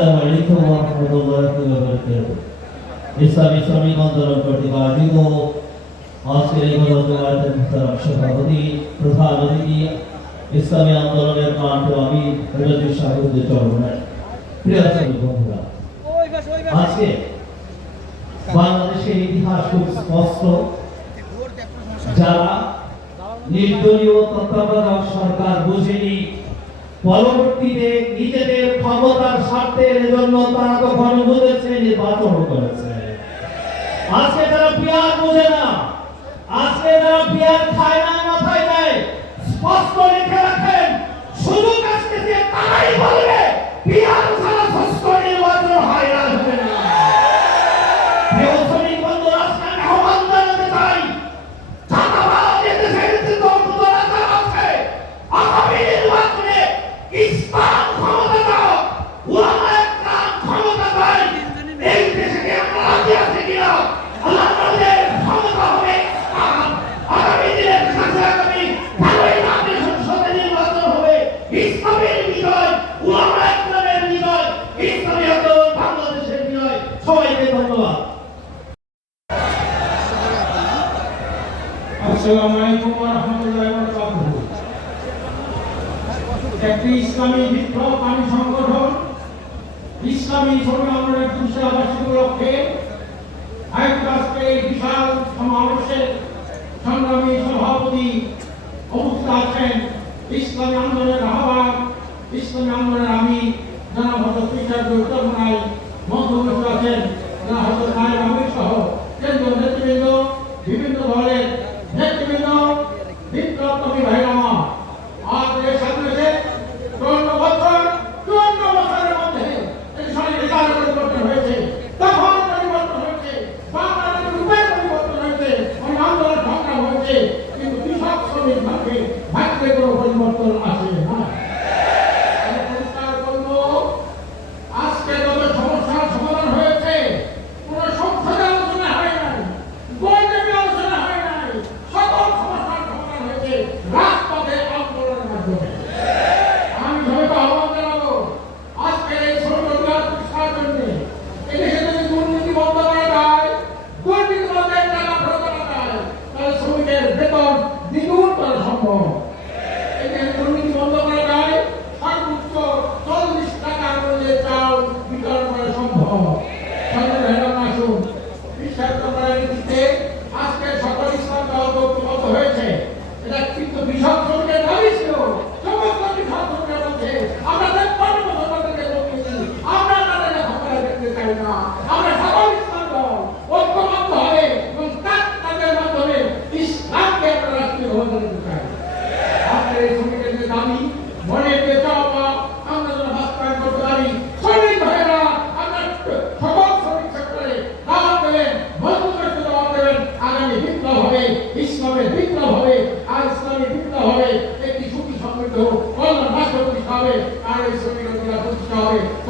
আসসালামু আলাইকুম ওয়া রাহমাতুল্লাহি ওয়া ইসলামী শ্রমিক কর্তৃক আয়োজিত আজকের এই গণজমায়েতের মুহতারাম সভাপতি প্রধান অতিথি ইসলামী আন্দোলনের কাণ্ড আমি রবি সাহুদের চরণে প্রিয় শ্রমিক বন্ধুরা আজকে বাংলাদেশের ইতিহাস খুব স্পষ্ট যারা নির্দলীয় তত্ত্বাবধায়ক সরকার বুঝেনি পরবর্তীতে নিজেদের ক্ষমতার স্বার্থের জন্য তারা তখন বুঝেছে, নির্বাচন করেছে। আজকে তারা পিয়ার বুঝে না। আজকে তারা পিয়ার খায় না, মাথায় দেয়। স্পষ্ট লিখে রাখেন শুধু কাছকে যে তারাই বলবে পিয়ার ছাড়া সুস্থ নির্বাচন হয় না হবে না প্রিয় শ্রমিক বন্ধুরা আজকে আমি আহ্বান জানাতে চাই চাঁদাবাজ এদেশের যে দলগুলো আছে, আগামী নির্বাচনে ইসলাম ক্ষমতা দাও, উলামায়ে কেরাম ক্ষমতা দেয়। এই দেশে কি আমরা রাজি আছি কিনা? আল্লাহ আমাদের ক্ষমতা হবে ইসলাম। আগামী দিনের কাছে আগামী ভালোই জাতীয় সংসদে নির্বাচন হবে। ইসলামের বিজয়, উলামায়ে কেরামের বিজয়, ইসলামী আন্দোলন বাংলাদেশের বিজয়। সবাইকে ধন্যবাদ আসসালামু আলাইকুম ওয়া রাহমাতুল্লাহি ওয়া বারাকাতুহু একটি ইসলামী বিপ্লবকামী সংগঠন ইসলামী শ্রমিক আন্দোলনের উপলক্ষে বিশাল সমাবেশের সংগ্রামী সভাপতি আছেন ইসলামী আন্দোলনের আহ্বায়ক ইসলামী আন্দোলনের আমি জানা হজরত পিসার উত্তরমনাই মধ্যবর্তী আছেন জানা হজরত নায়েব আমির সহ কেন্দ্রীয় নেতৃবৃন্দ, বিভিন্ন দলের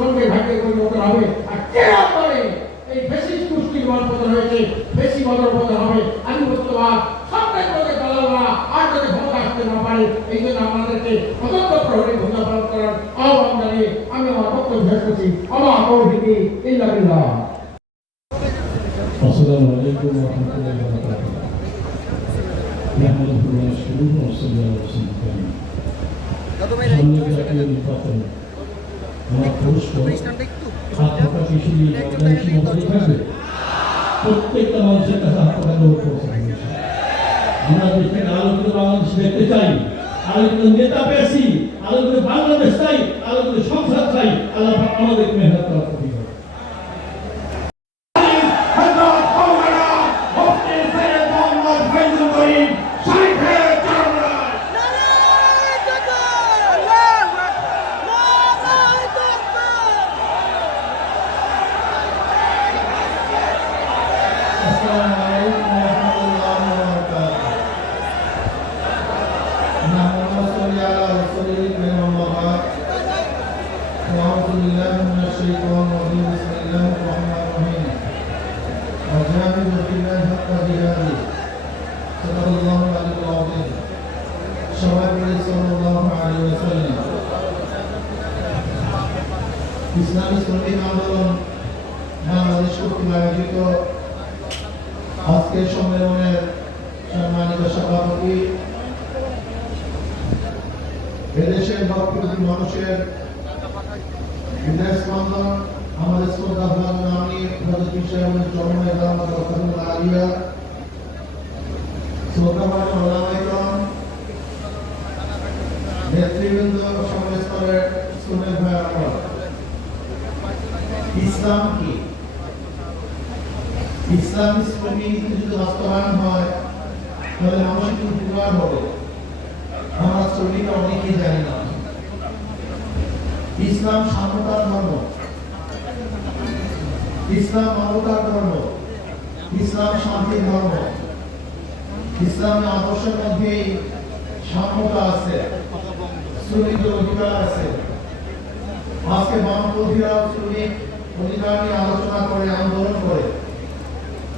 হবে শ্রমিক ভাগ্যের পরিবর্তন হবে আর কে করে এই বেশি তুষ্টি পতন হয়েছে বেশি বদল পতন হবে আমি বর্তমান সবটাই করে দালালরা আর যদি ক্ষমতা আসতে না পারে এই জন্য আমাদেরকে সতর্ক প্রহরী ভূমিকা পালন করার আহ্বান জানিয়ে আমি আমার বক্তব্য শেষ করছি আমার কৌশিকী ইল্লা বিল্লাহ السلام عليكم ورحمة الله وبركاته. نحمده ونشكره ونصلي على رسول الكريم. সামনে জাতীয় নির্বাচন প্রত্যেকটা মানুষের কাছে হয়েছে। আমরা চাই আলোকিত নেতা পেয়েছি আলোকিত বাংলাদেশ চাই আলোকিত সংসার চাই আল্লাহ আমাদের মেহনত সবাই বলে সাল্লাল্লাহু আলাইহি ওয়াসাল্লাম ইসলামী শ্রমিক আন্দোলন বাংলাদেশ কর্তৃক আয়োজিত আজকের সম্মেলনের সম্মানিত সভাপতি, এদেশের ভক্তি মানুষের হৃদয় আমাদের শ্রদ্ধা ভাগ নামী জন্মের দামাত রহমতুল আলিয়া শ্রদ্ধাবান ওলামাইকরম নেতৃবৃন্দ সমাজস্তরের শ্রমিক ভাই আমার ইসলাম কি ইসলাম ইসলামী যদি বাস্তবায়ন হয় তাহলে উপকার হবে। আমরা জানি না। ইসলাম ধর্ম। ইসলাম মানবতার ধর্ম। ইসলাম শান্তির ধর্ম। ইসলামের আদর্শের মধ্যেই সাম্যতা আছে শ্রমিকদের অধিকার আছে। আজকে বামপন্থীরা শ্রমিক অধিকার নিয়ে আলোচনা করে, আন্দোলন করে।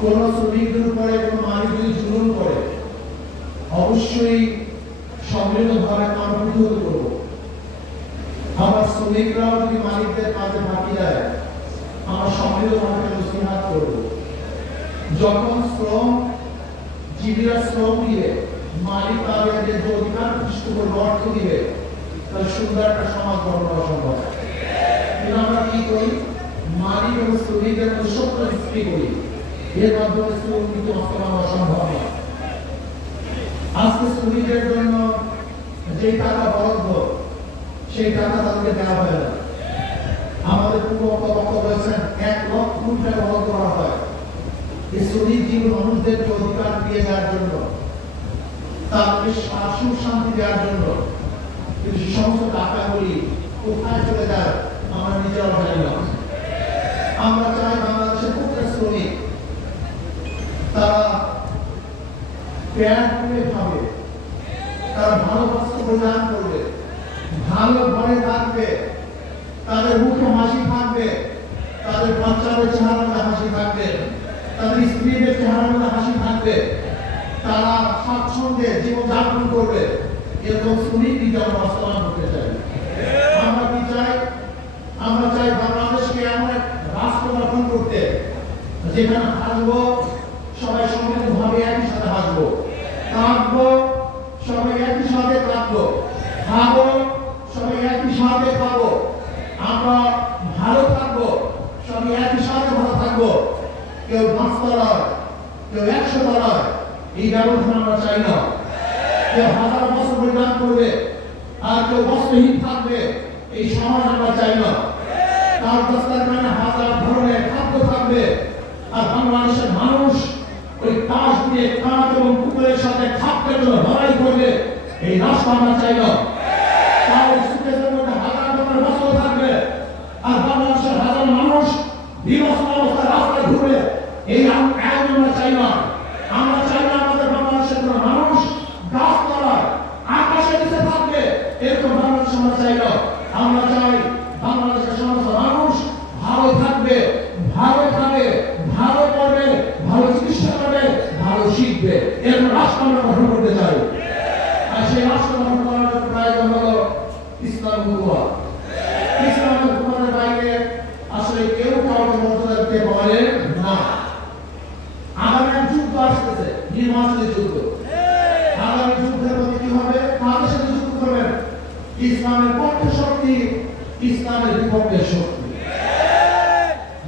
কোন শ্রমিকদের উপরে, কোন মালিক যদি জুলুম করে, অবশ্যই সম্মিলিতভাবে আমরা প্রতিরোধ করব আমার শ্রমিকরাও যদি মালিকদের কাজে ফাঁকি দেয়, আমরা সম্মিলিতভাবে নসিহাত করব। যখন শ্রম জীবীরা শ্রম দিবে মালিক তাদের যে অধিকার সৃষ্ট করবে অর্থ দিবে, তাহলে সুন্দর একটা সমাজ গঠন করা সম্ভব। কিন্তু আমরা কি করি? মালিক এবং শ্রমিকদের মধ্যে সত্য সৃষ্টি করি। এর মাধ্যমে শ্রম কিন্তু বাস্তবায়ন সম্ভব না আজকে শ্রমিকদের জন্য যে টাকা বরাদ্দ, সেই টাকা তাদেরকে দেওয়া হয় না। আমাদের পূর্ব বক্তব্য রয়েছেন এক লক্ষ কোটি টাকা বরাদ্দ করা হয়। এই শ্রমিক জীবন মানুষদেরকে অধিকার দিয়ে দেওয়ার জন্য, তাদেরকে শাসন শান্তি দেওয়ার জন্য কিন্তু সে সমস্ত টাকাগুলি কোথায় চলে যায়, আমরা নিজেরাও জানি না। আমরা চাই বাংলাদেশের প্রত্যেক শ্রমিক তারা প্যান্ট পরে খাবে তারা ভালো বস্ত্র করবে, ভালো ঘরে থাকবে, তাদের মুখে হাসি থাকবে, তাদের বাচ্চাদের চেহারা মধ্যে হাসি থাকবে, তাদের স্ত্রীদের চেহারা মধ্যে হাসি থাকবে, তারা স্বাচ্ছন্দ্যে জীবনযাপন করবে। এরকম শ্রমিক নীতি আমরা বাস্তবায়ন করতে চাই আমরা কি চাই? আমরা চাই বাংলাদেশকে এমন এক রাষ্ট্র গঠন করতে, যেখানে হাসবো সবাই সম্মিলিতভাবে একই সাথে হাসবো কাঁদবো সবাই একই সাথে কাঁদবো খাব সবাই একই সাথে খাব আমরা ভালো থাকব সবাই একই সাথে ভালো থাকব কেউ পাঁচটা নয় কেউ একশো নয় এই ব্যবধান আমরা চাই না। কেউ হাজার বছর পরিধান করবে, আর কেউ বস্ত্রহীন থাকবে, এই সমাজ আমরা চাই না। তার দস্তার মানে হাজার ধরনের খাদ্য থাকবে, আর বাংলাদেশের মানুষ ওই তাস দিয়ে কাঁচ এবং কুকুরের সাথে খাদ্যের জন্য লড়াই করবে, এই রাষ্ট্র আমরা চাই না। তার মধ্যে থাকবে, আর মানুষ ঘুরবে। এই আম- আমরা চাই না। আমরা চাই না আমাদের বাংলাদেশের কোনো মানুষ গাছতলায় আকাশে নিচে থাকবে। এরকম বাংলাদেশ আমরা চাই না। আমরা চাই বাংলাদেশের সমস্ত মানুষ ভালো থাকবে, ভালো খাবে, ভালো পড়বে, ভালো চিকিৎসা করবে ভালো শিখবে। এরকম রাষ্ট্র আমরা গঠন করতে চাই। আর সেই রাষ্ট্র গঠন করার প্রয়োজন হলো ইসলাম হুকুমত ইসলাম হুকুমতের বাইরে আসলে কেউ কাউকে মর্যাদা দিতে পারে না আগামী এক যুদ্ধ আসতেছে নির্বাচনের যুদ্ধ আগামী যুদ্ধের মধ্যে কি হবে কাদের সাথে যুদ্ধ করবেন ইসলামের পক্ষে শক্তি ইসলামের বিপক্ষে শক্তি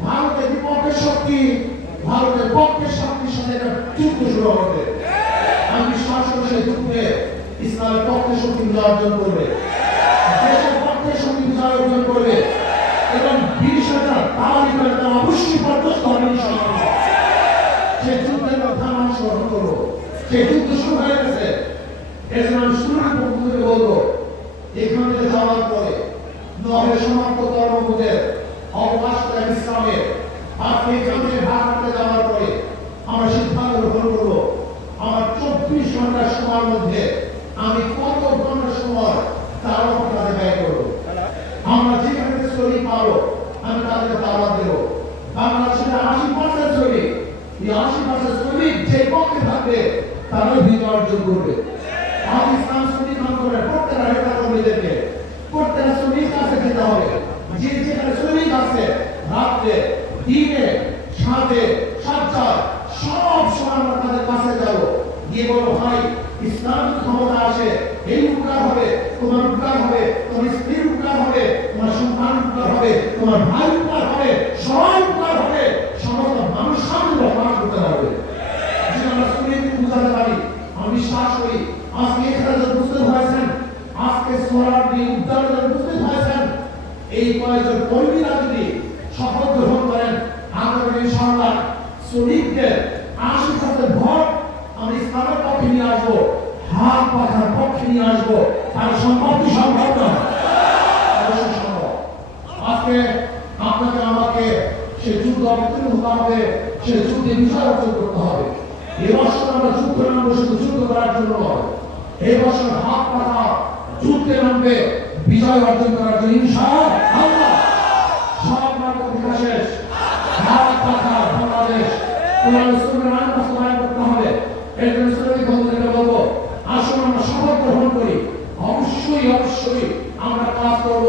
ভারতের বিপক্ষে শক্তি ভারতের পক্ষে শক্তির সাথে একটা যুদ্ধ শুরু হবে আমি বিশ্বাস করি সেই যুদ্ধে ইসলামের পক্ষে শক্তি বিজয় অর্জন করবে দেশের পক্ষে শক্তি বিজয় অর্জন করবে এবং বিশ হাজার তাওয়ারি করে তারা অবশ্যই পর্যস্ত হবে ইনশাআল্লাহ সেই যুদ্ধের মধ্যে আমরা অংশগ্রহণ করব যুদ্ধ শুরু হয়ে গেছে। এর জন্য আমি শুরুর পক্ষ থেকে বলব, এখান যাওয়ার পরে নহের সমাপ্ত কর্মবোধের অবকাশ ইসলামের আপনি ঢাকাতে যাওয়ার পরে আমরা সিদ্ধান্ত গ্রহণ করব, আমার চব্বিশ ঘণ্টার সময়ের মধ্যে আমি কত ঘণ্টার সময় তার উপর ব্যয় করব? আমরা যেখানে শ্রমিক পাবো, আমি তাদেরকে দাওয়াত দেবো। বাংলাদেশের আশি পার্সেন্ট শ্রমিক এই আশি পার্সেন্ট শ্রমিক যে পক্ষে থাকবে তারা বিজয় অর্জন করবে। পাকিস্তান শ্রমিক আন্দোলনের প্রত্যেকটা নেতা কর্মীদেরকে প্রত্যেকটা শ্রমিক কাছে যেতে হবে। যে যেখানে শ্রমিক আছে, রাত্রে, দিনে, সাথে সাতটায় সব সময় তাদের কাছে যাব। গিয়ে বলো, ভাই, ইসলাম ক্ষমতা আসে এই উপকার হবে, তোমার উপকার হবে, তোমার স্ত্রীর উপকার হবে, তোমার সন্তান উপকার হবে, তোমার ভাই উপকার হবে সবাই উপকার হবে সমস্ত মানুষ সামনে রক্ষা করতে হবে যদি আমরা শ্রমিক বুঝাতে পারি আমি বিশ্বাস করি আজকে এখানে যারা বুঝতে হয়েছেন আজকে সোহরাবি যারা বুঝতে হয়েছেন। এই কয়েকজন কর্মীরা যদি শপথ গ্রহণ করেন আগামী ইনশাআল্লাহ শ্রমিকদের আশি ভোট আমি ইসলামের পক্ষে নিয়ে আসব, হাত পাখার পক্ষে নিয়ে আসব তার সম্ভব সম্ভব। আজকে আপনাকে, আমাকে সে যুদ্ধ অবতীর্ণ হতে হবে, সে যুদ্ধে বিজয় অর্জন করতে হবে। এই বছর আমরা যুদ্ধ নামবো শুধু যুদ্ধ করার জন্য নয়। এই বছর হাত পাখা যুদ্ধে নামবে, বিজয় অর্জন করার জন্য ইনশাআল্লাহ সব মার্গ শেষ। হাত পাখা বাংলাদেশ, কোরআন সুন্নাহর আইন বাস্তবায়ন করতে হবে। এর জন্য শ্রমিক বন্ধুদেরকে বলব, আসুন আমরা শপথ গ্রহণ করি। অবশ্যই অবশ্যই আমরা কাজ করব,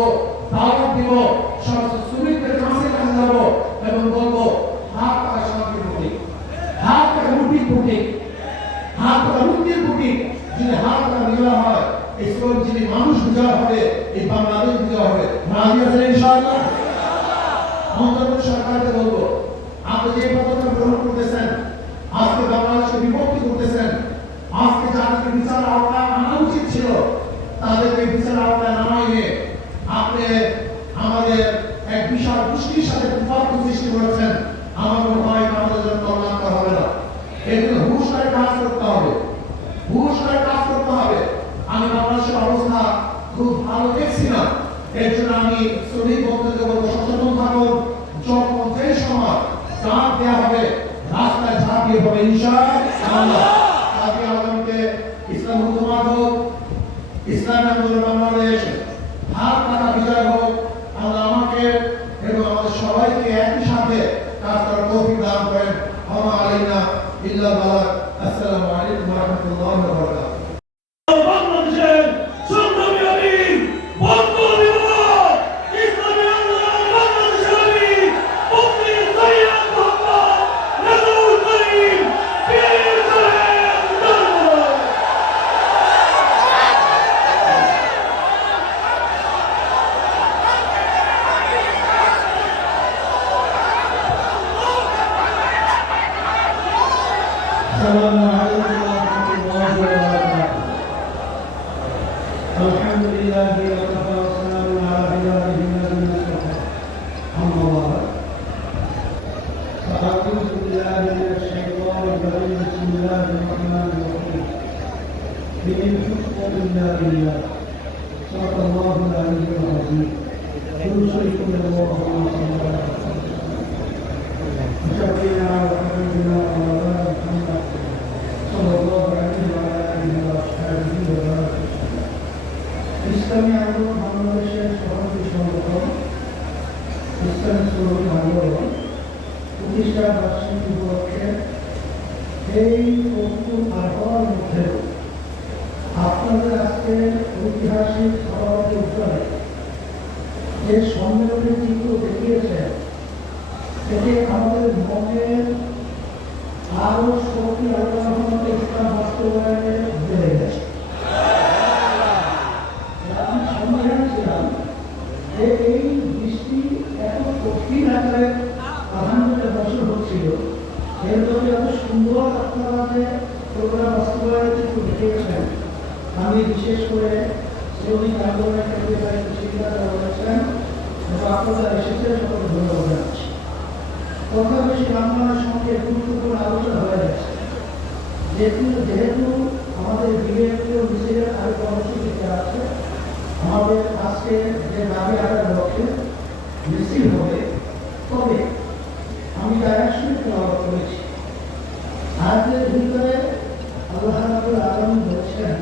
দাওয়াত দিব, সমস্ত শ্রমিকদের কাছে কাছে যাব এবং বলব হাত পাখা শান্তির প্রতীক। হাত পাখা মুক্তির প্রতীক। হাত পাখা মুক্তির প্রতীক। যদি হাত পাখা বিজয় হয় এই যিনি মানুষ বিজয় হবে, এই বাংলাদেশ বিজয় হবে। রাজি আছেন ইনশাআল্লাহ? সরকারকে বলব, আপনি যে পদক্ষেপ গ্রহণ করতেছেন, আজকে বাংলাদেশকে বিভক্তি করতেছেন আজকে যাদেরকে বিচার আওতায় আনা উচিত ছিল তাদেরকে বিচার আওতায় না এনে আপনি আমাদের এক বিশাল গোষ্ঠীর সাথে বিভক্ত সৃষ্টি করেছেন আমার মনে হয় এটা আমাদের জন্য কল্যাণকর হবে না এর জন্য হুশ করে কাজ করতে হবে হুশ করে কাজ করতে হবে আমি বাংলাদেশের অবস্থা খুব ভালো দেখছি না এর জন্য আমি শ্রমিক বন্ধুদের বলব সচেতন থাকুন যখন যে সময় ডাক দেওয়া হবে রাস্তায় ঝাঁপিয়ে হবে ইনশাআল্লাহ আজকে আগামীতে হুকুমাত হোক, ইসলামী আন্দোলন বাংলাদেশ, হাত কাটা বিজয় হোক, আল্লাহ আমাকে এবং আমাদের সবাইকে একই সাথে কাজ করার তৌফিক দান করেন। আমা আলাইনা ইল্লা বালাক। আসসালামু আলাইকুম। السلام عليكم ورحمة الله وبركاته الحمد لله وكفى وسلام على عباده الذين اصطفى أما بعد بالله من الشيطان الرجيم بسم الله الرحمن الرحيم بإن حكم إلا بالله صدق الله العلي العظيم شيء الله وما প্রতিষ্ঠা বার্ষিকী উপলক্ষে এই প্রস্তুত আবহাওয়ার মধ্যে আপনাদের আজকে ঐতিহাসিক সভাপতি উত্তরে যে সম্মেলনের চিত্র দেখিয়েছেন, এতে আমাদের মনের আরও শক্তি আলোচনা ইসলাম বাস্তবায়নে বেড়ে গেছে। সুন্দর আপনারা যে প্রোগ্রাম বাস্তবায়িত ঘটে গেছেন আমি বিশেষ করে শ্রমিক আন্দোলনের ক্ষেত্রে চিন্তা করা হয়েছেন আপনারা এসেছেন সকল ধন্যবাদ জানাচ্ছি। কথা বেশি রামমানের সঙ্গে গুরুত্বপূর্ণ আলোচনা হয়ে যাচ্ছে যেহেতু যেহেতু আমাদের বিবেকীয় মিছিলের আরও কর্মসূচিতে আছে, আমাদের আজকে যে দাবি আদার লক্ষ্যে মিছিল হবে, তবে আমি তার একসঙ্গে করেছি হাজের ভিতরে আলম বলছেন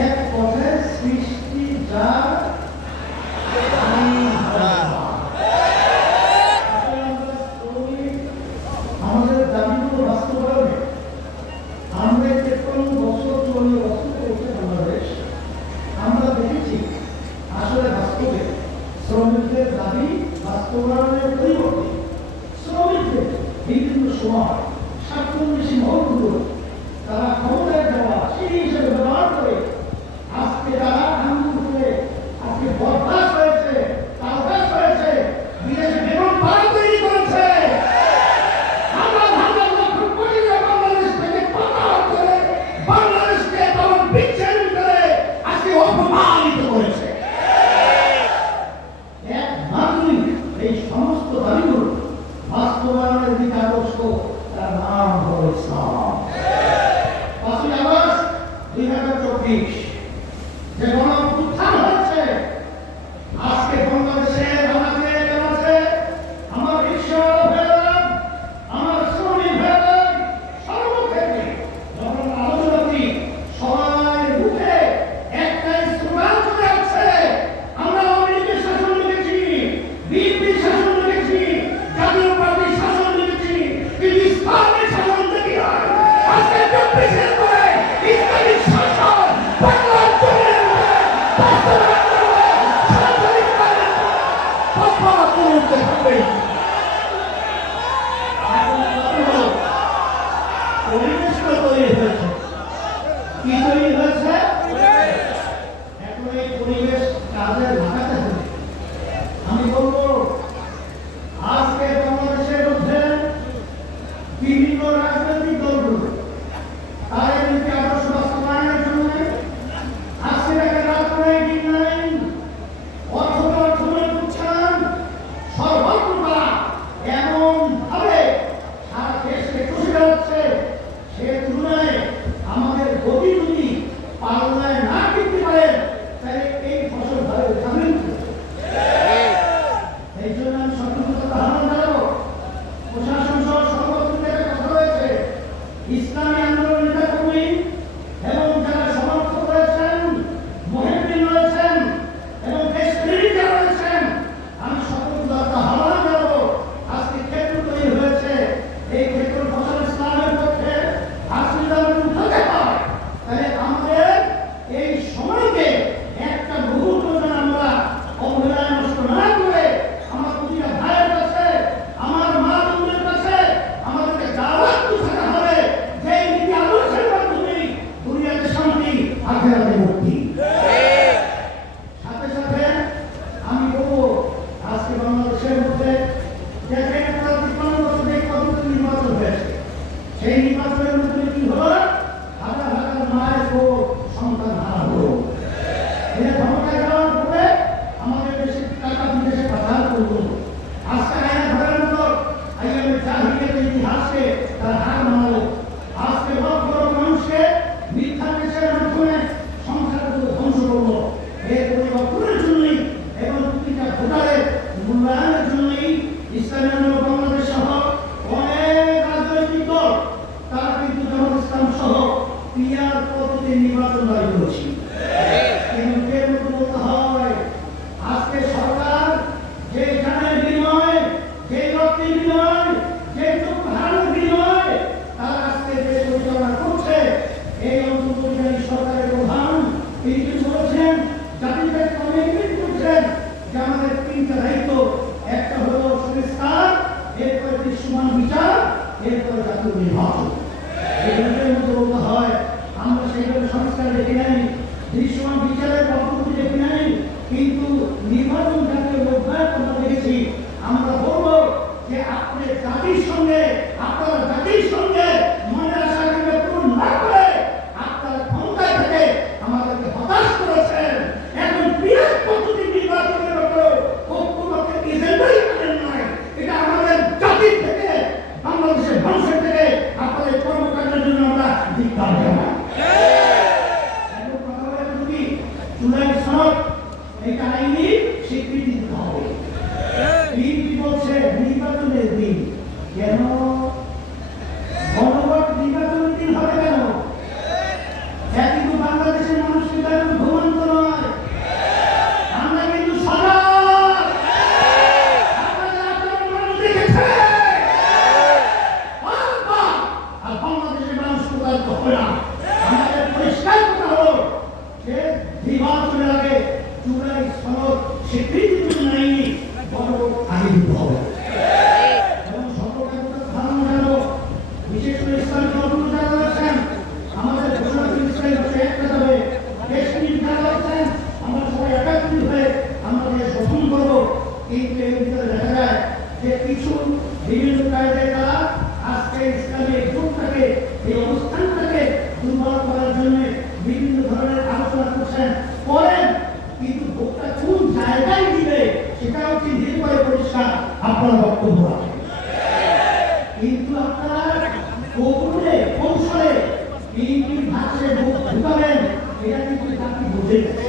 এক কথায় সৃষ্টি যা আমরা বছর আমরা দেখেছি, আসলে বাস্তবে শ্রমিকদের দাবি বাস্তবায়নের পরিবর্তে শ্রমিকদের বিভিন্ন সময় He had a topic. পরিবেশটা তৈরি হয়েছে? কি তৈরি হয়েছে? এখন পরিবেশ কাজের ভাষা 怎么回 কৌশলে কৌশলে এই ভাষায় ঢুকাবেন এটা কিন্তু আপনি বুঝে গেছেন